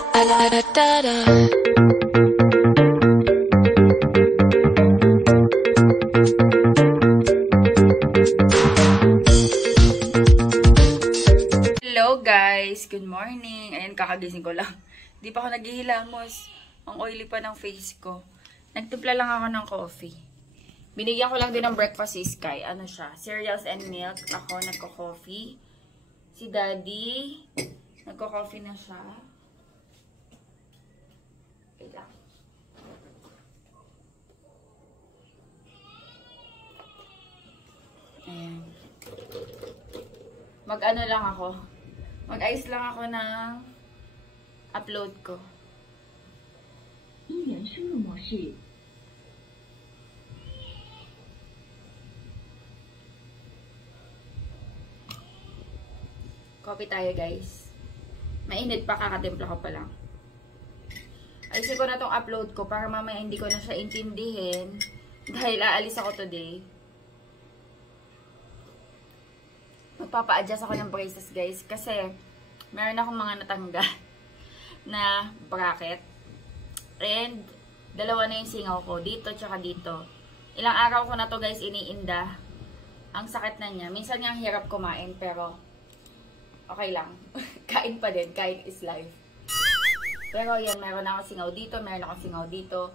Hello guys! Good morning! Ayan, kakagising ko lang. Di pa ako naghihilamos. Ang oily pa ng face ko. Nagtimpla lang ako ng coffee. Binigyan ko lang din ng breakfast si Sky. Ano siya? Cereals and milk. Ako nagko-coffee. Si Daddy, nagko-coffee na siya. Wait lang. Ayan. Mag-ano lang ako. Mag-ayos lang ako ng upload ko. Coffee tayo guys. Mainit pa, kakatimpla ko pa lang. Ayusin ko na tong upload ko para mamaya hindi ko na siya intindihin. Dahil aalis ako today. Magpapa-adjust ako ng braces guys. Kasi meron akong mga natanggal na bracket. And dalawa na yung singaw ko. Dito tsaka dito. Ilang araw ko na to guys iniinda. Ang sakit na niya. Minsan nga hirap kumain pero okay lang. Kain pa din. Kain is life. Pero yan, meron akong singaw dito. Meron akong singaw dito.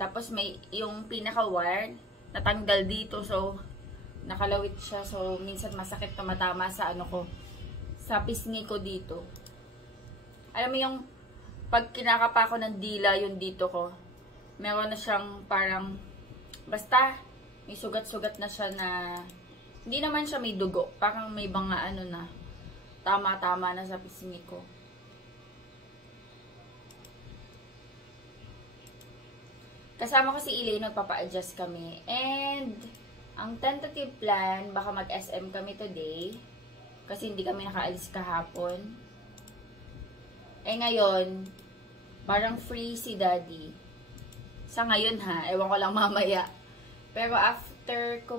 Tapos may yung pinaka-wire natanggal dito. So nakalawit siya. So minsan masakit tumatama sa ano ko. Sa pisngi ko dito. Alam mo yung pag kinakapa ko ng dila yung dito ko. Meron na siyang parang basta may sugat-sugat na siya na hindi naman siya may dugo. Parang may mga ano na tama-tama na sa pisngi ko. Kasama ko si Elaine, nagpapa-adjust kami. And ang tentative plan, baka mag-SM kami today. Kasi hindi kami nakaalis kahapon. Eh ngayon, parang free si Daddy. Sa ngayon ha, ewan ko lang mamaya. Pero after ko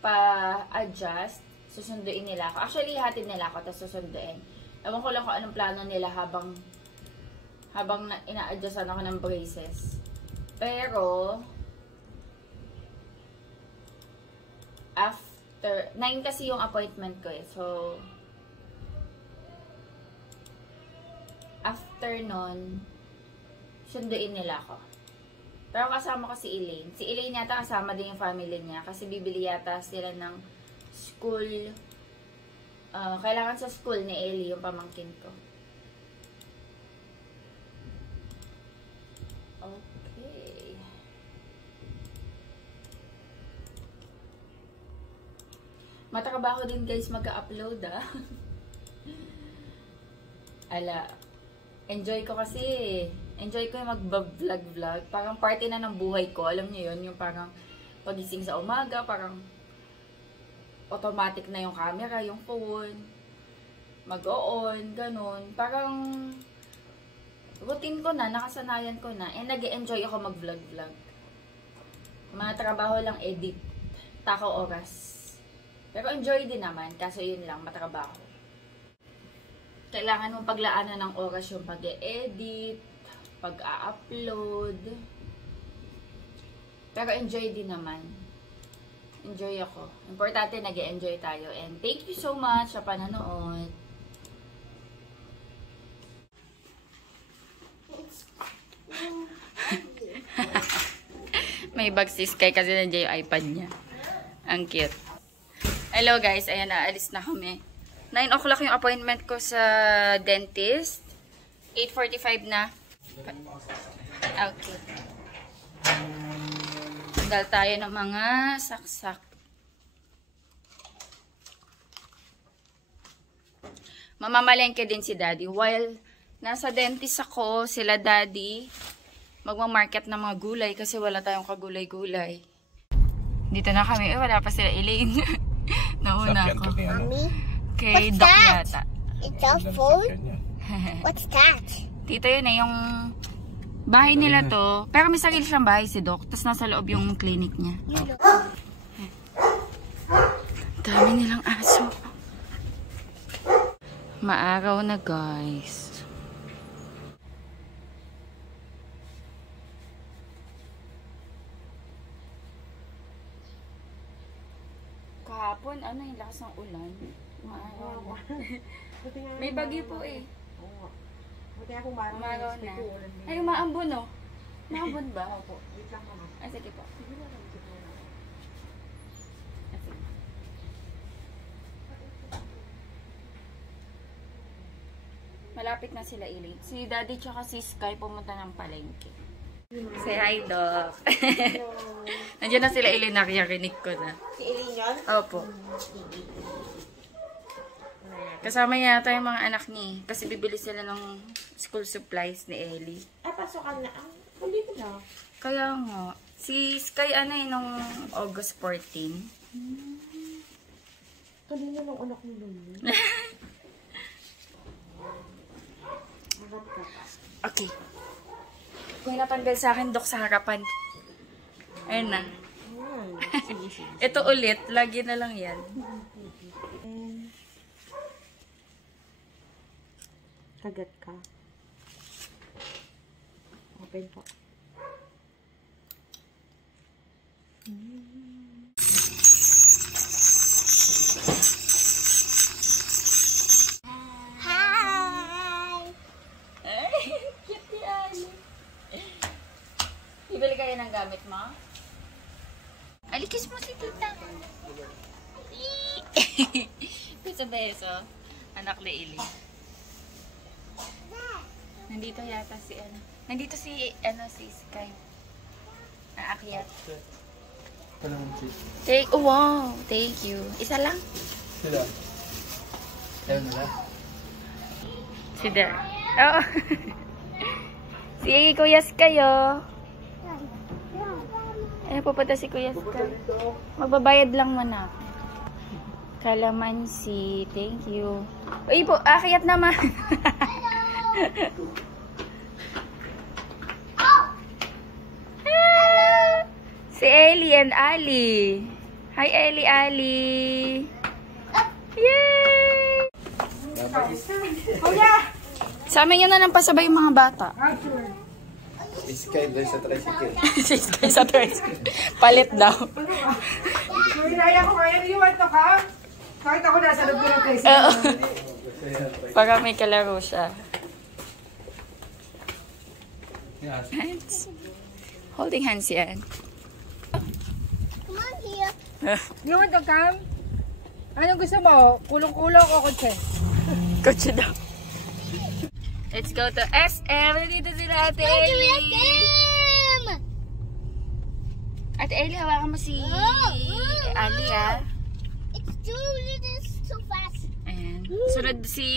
magpa-adjust, susunduin nila ako. Actually, hatid nila ako, tapos susunduin. Ewan ko lang kung anong plano nila habang ina-adjustan ako ng braces. Pero, after, 9 kasi yung appointment ko eh. So, after nun, sunduin nila ako. Pero kasama ko si Elaine. Si Elaine yata kasama din yung family niya. Kasi bibili yata sila ng school. Kailangan sa school ni Ellie yung pamangkin ko. Okay. Matrabaho din guys mag-upload ah. Ala. Enjoy ko kasi. Enjoy ko yung mag-vlog-vlog. Parang party na ng buhay ko. Alam niyo yun, yung parang pagising sa umaga, parang automatic na yung camera, yung phone. Mag-on, ganun. Parang routine ko na, nakasanayan ko na. And nag-enjoy ako mag-vlog-vlog. Mga trabaho lang edit. Takaw oras. Pero enjoy din naman, kaso yun lang, matrabaho. Kailangan mong paglaanan ng oras yung pag-e-edit, pag-a-upload. Pero enjoy din naman. Enjoy ako. Importante nag-e-enjoy tayo. And thank you so much sa panonood. May bag si Sky kasi nandiyan yung iPad niya. Ang cute. Hello guys, ayan, naalis na kami. 9 o'clock yung appointment ko sa dentist. 8:45 na. Okay. Tanggal tayo ng mga saksak. Mamamalengke din si Daddy. While nasa dentist ako, sila Daddy, magmamarket ng mga gulay kasi wala tayong kagulay-gulay. Dito na kami. Wala pa sila Elaine. Nauna ako. Mommy? Kay What's Doc that? yata. It's our food? What's that? Dito yun eh, yung bahay nila to. Pero may sarili siyang bahay si Doc. Tapos nasa loob yung clinic niya. Dami nilang aso. Maaraw na guys. kahapon, ano yung lakas ng ulan. Umaaraw na. May bagyo po eh. Oo. Buti nga kung marami. Umaaraw na. Ay, umaambon oh. Umaambon ba? Opo. Wait lang naman. Ay, sige po. Sige na lang. Sige na lang. Ay, sige. Malapit na sila Eileen. Si Daddy tsaka si Sky pumunta ng palengke. Say hi, Doc. Nandiyan na sila Eileen, nakikarinig ko na. Si Eileen yun? Opo. Kasama niya yata yung mga anak niya. Kasi bibili sila ng school supplies ni Ellie. Ay, pasokan na. Dito na. Kaya nga. Si Sky ano eh, nung August 14. Kanina nung anak mo nun. Okay. Kung natanggal sa akin, Dok, sa harapan. Ayun na. Sige, sige. Ito ulit, lagi na lang yan. Kagat ka. Open po. Hi! Ay, cute ni Ali. Bibili kayo ng gamit mo? Alikis mo si tita. Beso-beso. Anak ni Ili. Nandito yata si ano. Nandito si Sky. Aakyat. Oh, wow. Thank you. Isa lang? Sila. Ayaw nila. Si Der. Oo. Si Kuya Sky, oh. Ay, pupunta si Kuya Sky. Magbabayad lang muna ako. Kalamansi. Thank you. Uy po, aakyat naman. Si Ellie and Ali. Hi, Ellie, Ali. Yay! Kuya! Sa amin yun na lang pasabay yung mga bata. Sky doon sa tricycle. Si Sky sa tricycle. Palit daw. Kaya ko kaya iwan to ka? Kahit ako nasa loob ko ng place. Oo. Para may kalaro siya. Yes. Hands. Holding hands yan. Come on here. You want to come? Anong gusto mo? Kulong-kulong o kotse? Kotse daw. Let's go to SM. Nandito sila Ate Ellie. Ate Ellie, hawakan mo si Ali, ah. It's too fast. Ayan. Sunod si,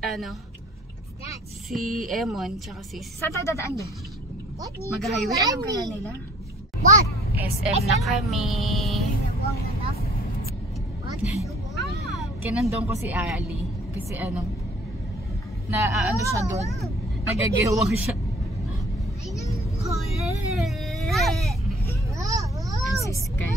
That. si Emon, tsaka si... Saan tayo dadaan doon? What needs Mag-highway? to Anong run kaya me? nila? What? SM na kami. Long enough. What? Kinandong ko si Ali. Kasi na ano siya doon. Nagagewang siya. And si Sky.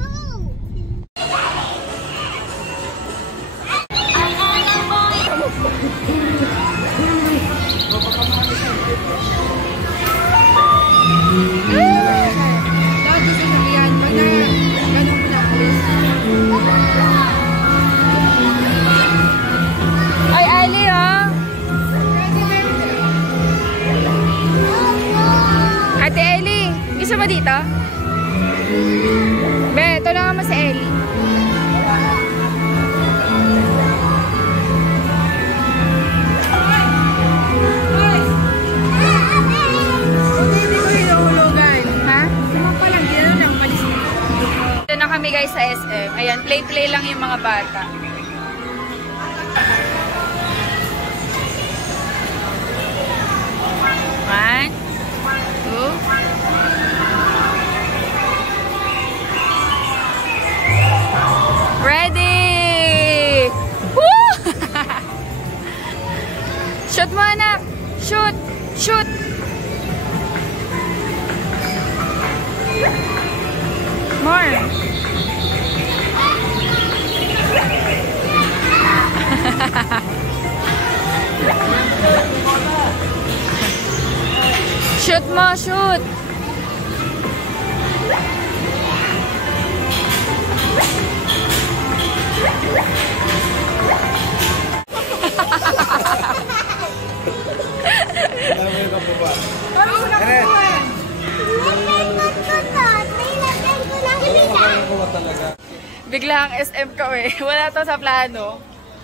Dati sa nalian. Ganun na. Ay, Ali, oh! Ate Ellie, gusto mo dito? Be, tulungan mo si Ellie. Ha? Ito na kami guys sa SM. Ayan, play-play lang yung mga bata. One, two. Ready! Woo! Shoot mo, anak! Shoot! Shoot! More! Shoot mo! Shoot! Biglang SM kami. Wala to sa plano.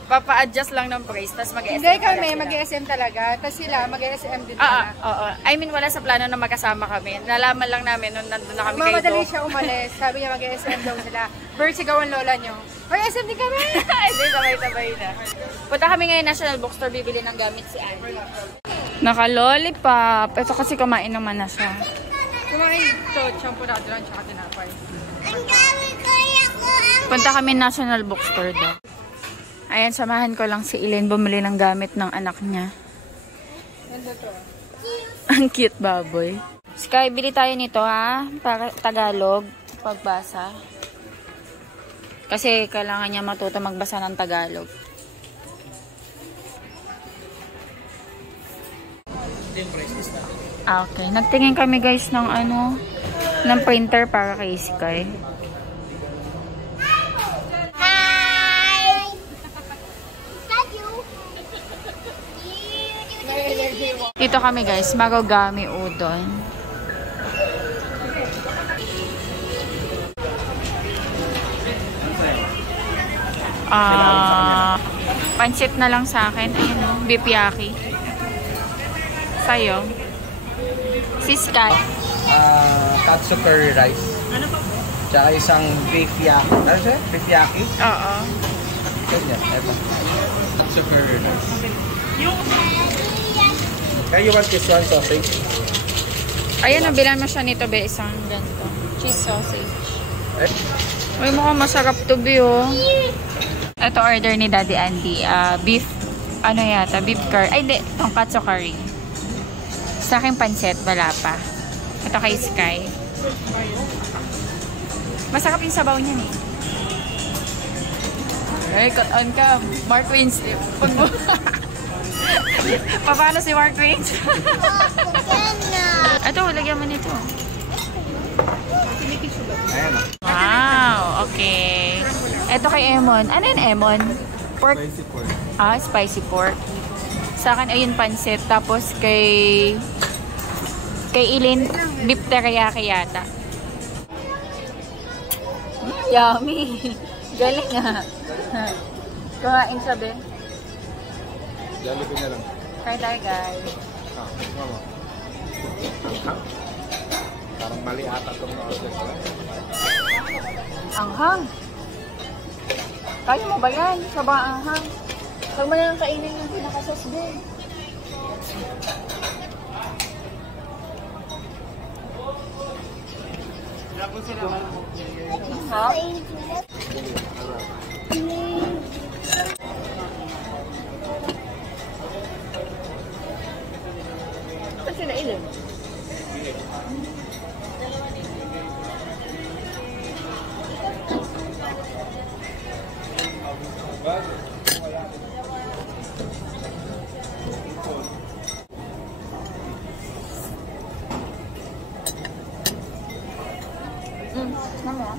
Papa-adjust lang ng price, tapos mag-SM. Hindi kami, mag-SM talaga. Tapos sila, mag-SM din pala. Oo. I mean, wala sa plano na magkasama kami. Nalaman lang namin nung nandun na kami kayo. Mamadali siya umalis. Sabi niya mag-SM daw sila. Bird, sigaw ang lola niyo. Mag-SM din kami! Hindi, sabay-sabay na. Punta kami ngayon National Bookstore, bibili ng gamit si Andy. Naka-lollipop. Ito kasi kumain naman na siya. Kumain ito, shampoo natin lang, tsaka tinapay. Punta kami National Bookstore daw. Ayan, samahan ko lang si Elaine bumili ng gamit ng anak niya. Ganda to. Ang cute baboy. Sky, bili tayo nito ha. Para Tagalog. Pagbasa. Kasi kailangan niya matuto magbasa ng Tagalog. Okay. Nagtingin kami guys ng ng printer para kay Sky. Dito kami guys, Marugame Udon. Pansit na lang sa akin. Ayun o, beef yaki. Sa'yo. Si Sky. Katsu curry rice. Ano pa? Tsaka isang beef yaki. Ano siya? Beef yaki? Oo. Ganyan. Eto. Katsu curry rice. Yung... Kaya you want this one sausage? Ayan, nabilan mo siya nito, be. Isang ganito. Cheese sausage. Eh? Uy, mukhang masarap to, be, oh. Ito order ni Daddy Andy. Beef, beef curry. Ay, di, tonkatsu curry. Sa akin pansit, wala pa. Ito kay Sky. Masarap yung sabaw niyan, eh. Ay, cut on ka. Mark Wins. Paano si Mark Wins? Ito, lagyan mo nito. Ayan o. Wow, okay. Ito kay Emon. Ano yun, Emon? Pork? Spicy pork. Spicy pork. Sa akin, ayun, pansit. Tapos kay Ilin, beef teriyaki yata. Yummy. Galing nga. Kumain siya, be. Jollibee na lang. Kain tayo, guys. Mama. Parang mali ata itong na-order ko. Anghang. Kaya mo ba yan? Sobrang anghang. Huwag mo na lang kainin yung pinakasas din. Ha? Kasi nailan. Mama.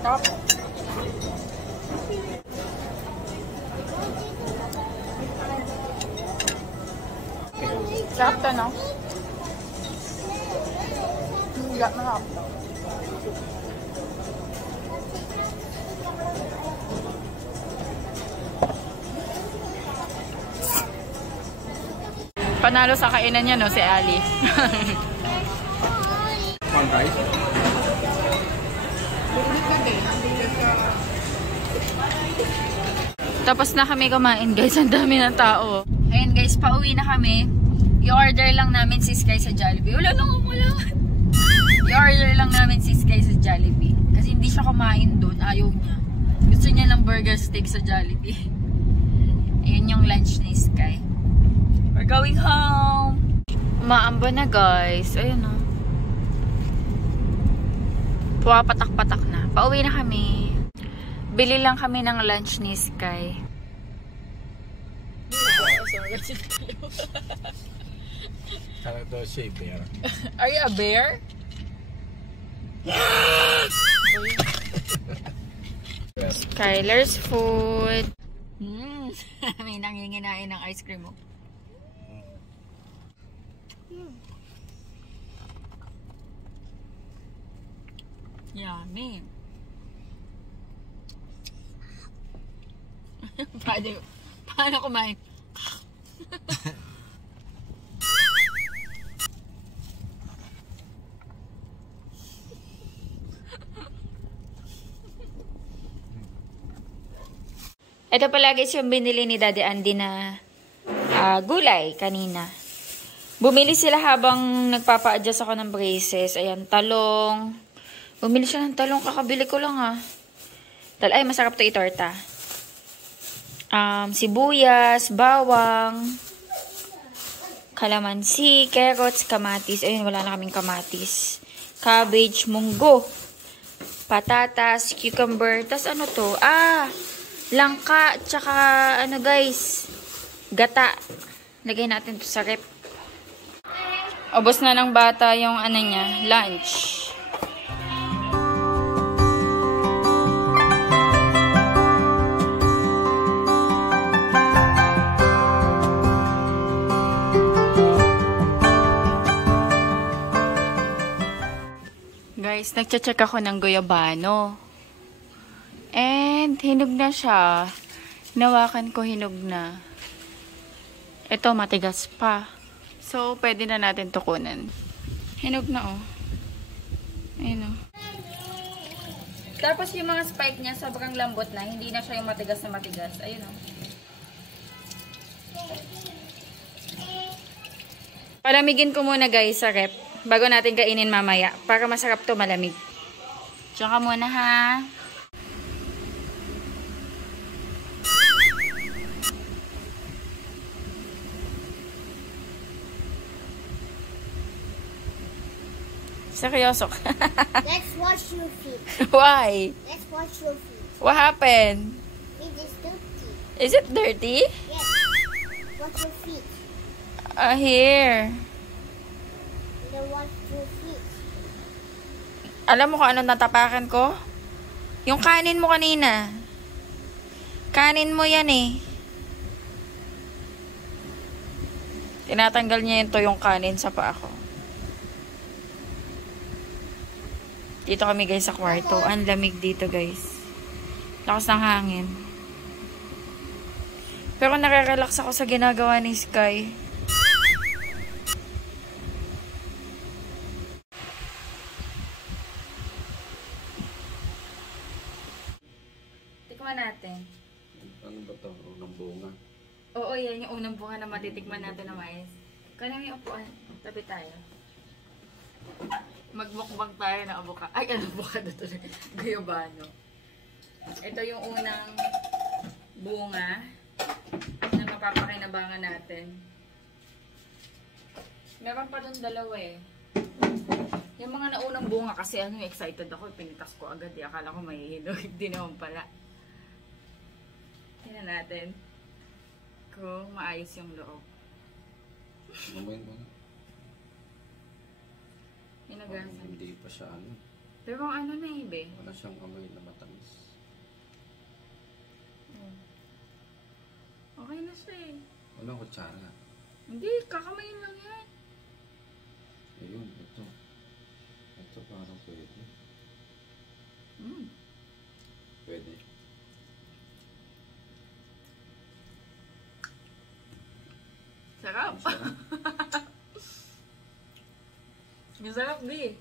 Stop. Sarap to, no? Sarap na sarap to. Panalo sa kainan niya, no, si Ali. Guys. Tapos na kami kumain, guys. Ang dami ng tao. Ayun, guys, pauwi na kami. I-order lang namin si Sky sa Jollibee. Wala nang umulan. I-order lang namin si Sky sa Jollibee. Kasi hindi siya kumain doon. Ayaw niya. Gusto niya ng burger steak sa Jollibee. Ayun yung lunch ni Sky. We're going home. Umaambon na, guys. Ayun, oh. Pumapatak-patak na. Pauwi na kami. Bili lang kami ng lunch ni Sky. Ano daw siya, bear? Are you a bear? Skylar's food. May nanginginain ng ice cream mo. Yummy. Paano kumain? Ito pala guys yung binili ni Daddy Andy na gulay kanina. Bumili sila habang nagpapa-adjust ako ng braces. Ayan, talong. Bumili siya ng talong. Kakabili ko lang Ay, masarap to itorta. Sibuyas, bawang, kalamansi, carrots, kamatis. Ayun, wala na kaming kamatis. Cabbage, munggo, patatas, cucumber. Tas ano to? Langka, tsaka ano guys, gata. Lagay natin to sa rep. Ubos na ng bata yung ano niya, lunch. Guys, nagche-check ako ng guyabano. And hinog na siya. Hinawakan ko, hinog na. Ito, matigas pa. So, pwede na natin tukunan. Hinog na, oh. Ayun, oh. Tapos, yung mga spike niya, sobrang lambot na. Hindi na siya yung matigas na matigas. Ayun, oh. Palamigin ko muna, guys, sa rep. Bago natin kainin mamaya. Para masarap to malamig. Tsaka muna, ha. Seryoso ka? Let's wash your feet. Why? Let's wash your feet. What happened? It is dirty. Is it dirty? Yes. Wash your feet. Here. Then wash your feet. Alam mo kung ano natapakan ko? Yung kanin mo kanina. Kanin mo yan eh. Tinatanggal niya yung kanin sa paa ko. Dito kami guys sa kwarto. Ang lamig dito guys. Lakas ng hangin. Pero nare-relax ako sa ginagawa ni Sky. Tikman natin. Ano ba ito? Unang bunga? Oo, yan yung unang bunga na matitikman natin na mais. Kaya may upuan. Tabi tayo. Magmukbang tayo ng avocado. Ay, ano avocado tuloy? Guyabano. Ito yung unang bunga na mapapakinabangan natin. Meron pa dun dalawa eh. Yung mga naunang bunga kasi excited ako. Pinitas ko agad. Akala ko may hinog. Hindi naman pala. Tingnan natin kung maayos yung loob. Mamayin mo na. Hinugasan. Hindi pa siya ano. Pero ano na ibe? Wala siyang amoy na matamis. Okay na siya eh. Walang kutsara. Hindi, kakamayin lang yan. Ayun, ito. Ito parang pwede. Pwede. Sarap. Masarap, di.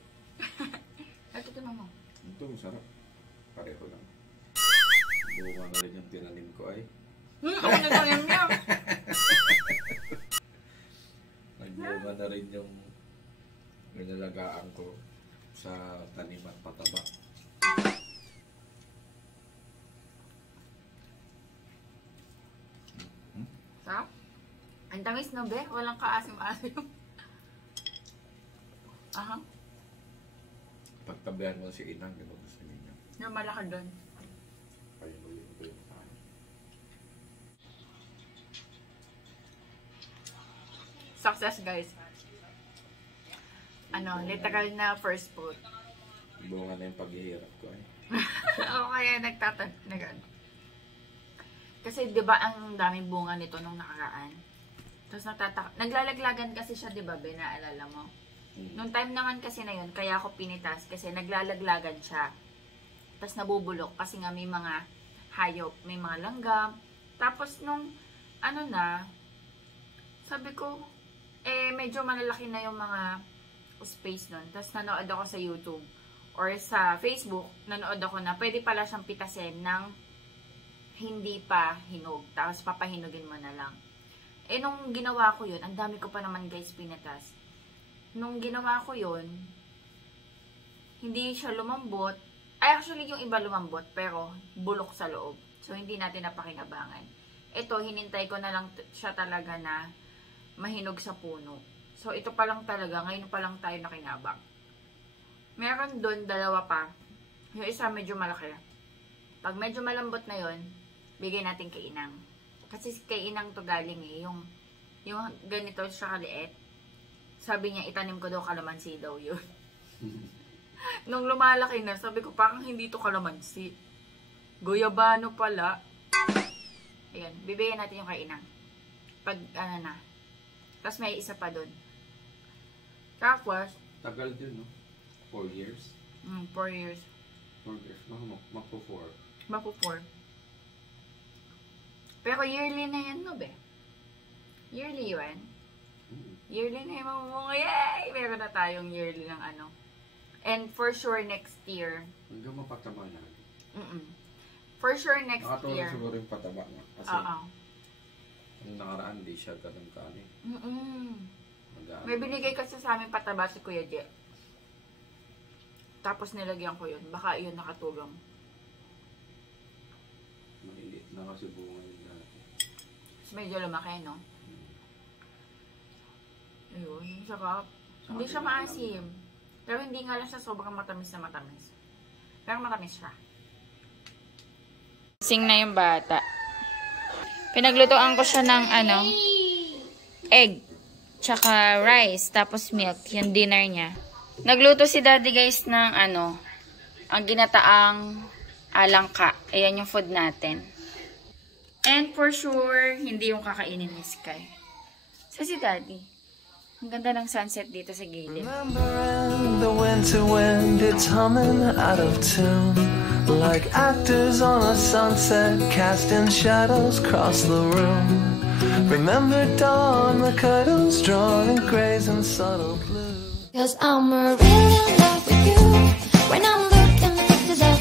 Ito ito mo. Ito, masarap. Pareho lang. Bunga na rin yung tinanim ko ay. Ako nagtanim niya. Nagbunga na rin yung nilalagaan ko sa tanim at pataba. Sarap. Ang tamis na be. Walang kaasim-asim. Aha. Pagtabihan mo si Inang, di ba gusto niya? Yung malaki doon. Ayun ulit ko yung tayo. Success guys. Ano, literal na first fruit. Bunga na yung paghihirap ko ay. O kaya kasi 'di ba ang daming bunga nito nung nakaraan. Tapos naglalaglagan kasi siya, 'di ba? Naalala mo? Nung time naman kasi na 'yun, kaya ako pinitas kasi naglalaglagan siya. Tapos nabubulok kasi nga may mga hayop, may mga langgam. Tapos nung sabi ko medyo malalaki na yung mga space nun. Tapos nanood ako sa YouTube or sa Facebook, nanood ako na pwede pala siyang pitasin ng hindi pa hinog. Tapos papahinugin mo na lang. Nung ginawa ko yun, ang dami ko pa naman guys pinatas. Nung ginawa ko yun, hindi siya lumambot. Actually yung iba lumambot, pero bulok sa loob. So hindi natin napakinabangan. Ito, hinintay ko na lang siya talaga na mahinog sa puno. So ito pa lang talaga, ngayon pa lang tayo nakinabang. Meron doon, dalawa pa. Yung isa medyo malaki. Pag medyo malambot na yon, bigay natin kay Inang. Kasi kay Inang to galing yung ganito siya kaliit. Sabi niya, itanim ko daw kalamansi daw yun. Nung lumalaki na, sabi ko, parang hindi to kalamansi. Guyabano pala. Ayan, bibigyan natin yung kay Inang. Pag, Tapos may isa pa doon. Tapos, Tagal din, no? 4 years? 4 years. 4 years. Magpo-4. Magpo-4. Pero yearly na yan, no, be? Yearly yun. Yearly na yung mamumunga. Yay! Meron na tayong yearly ng And for sure, next year. Hanggang mapatama na. For sure, next Nakatulong year. siguro yung pataba na. Kasi, yung nakaraan, di siya ganun kani. May binigay kasi sa amin pataba si Kuya Je. Tapos nilagyan ko yun. Baka yun nakatulong. Malilit na kasi bunga yun dati. Medyo lumaki, no? Ayun, sarap. Hindi siya maasim. Pero hindi nga lang siya sobrang matamis na matamis. Pero matamis siya. Sing na yung bata. Pinaglutoan ko siya ng egg. Tsaka rice. Tapos milk. Yung dinner niya. Nagluto si daddy guys ng ang ginataang alangka. Ayan yung food natin. And for sure, hindi yung kakainin ni Sky. So si daddy. Ang ganda ng sunset dito sa gilid. Remembering the winter wind, it's humming out of tune. Like actors on a sunset, casting shadows across the room. Remember dawn, the curtains drawn in grays and subtle blue. 'Cause I'm really in love with you. When I'm looking pictures of